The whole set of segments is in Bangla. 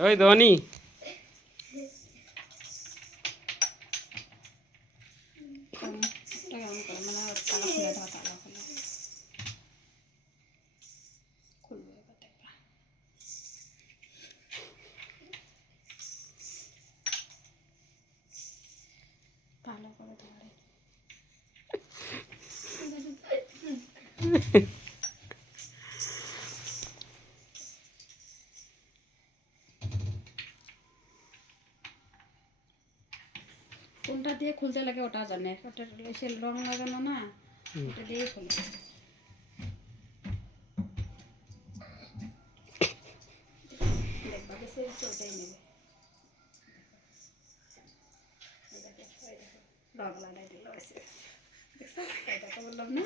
ওই ধনি ভালো করে ধরে কোনটা দিয়ে খুলতে লাগে ওটা জানে, ওটা সে রং লাগানো না, ওটা দিয়ে খুলে। দেখবা বেশি ওটাই নেবে, রং লাগাই দিল এসে, দেখছো এটা বললাম না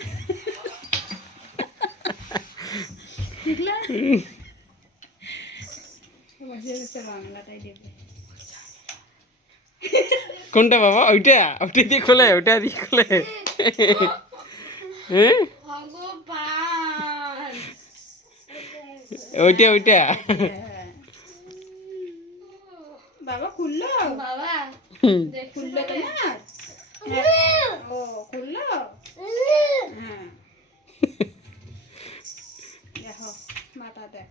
দেখলা বসে বসে রং লাগাই দেবে। কোনটা বাবা? ওইটা ওইটা দিয়ে খোলে, ওইটা দিয়ে খোলে। হ্যাঁ ভগবান ওইটা ওইটা বাবা খুললো, বাবা খুললো তোমার, ও খুললো, হ্যাঁ দেখো মাথা দেখ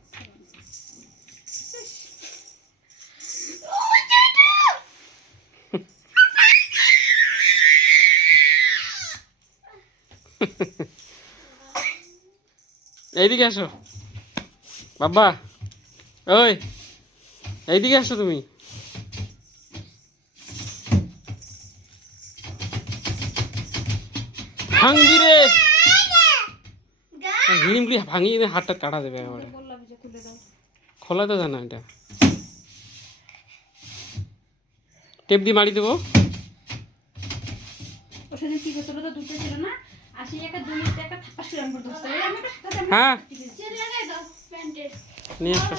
এইদিকে আসো বাবা, ওই এইদিকে আসো তুমি। ভাঙবি রে, হিড়িমগুলি ভাঙিয়ে দিয়ে হাতটা কাটা দেবে একেবারে। বললাম যে খুলে দাও, খোলা তো জানা, এটা টেপ দিয়ে মারি দেবো। ওর সাথে কি করতে তো দুটো ছিল না, 80 টাকা 2 টাকা থাপাস করে আমি ধরতে, হ্যাঁ লাগাই দাও প্যান্টে নিয়ে আসো।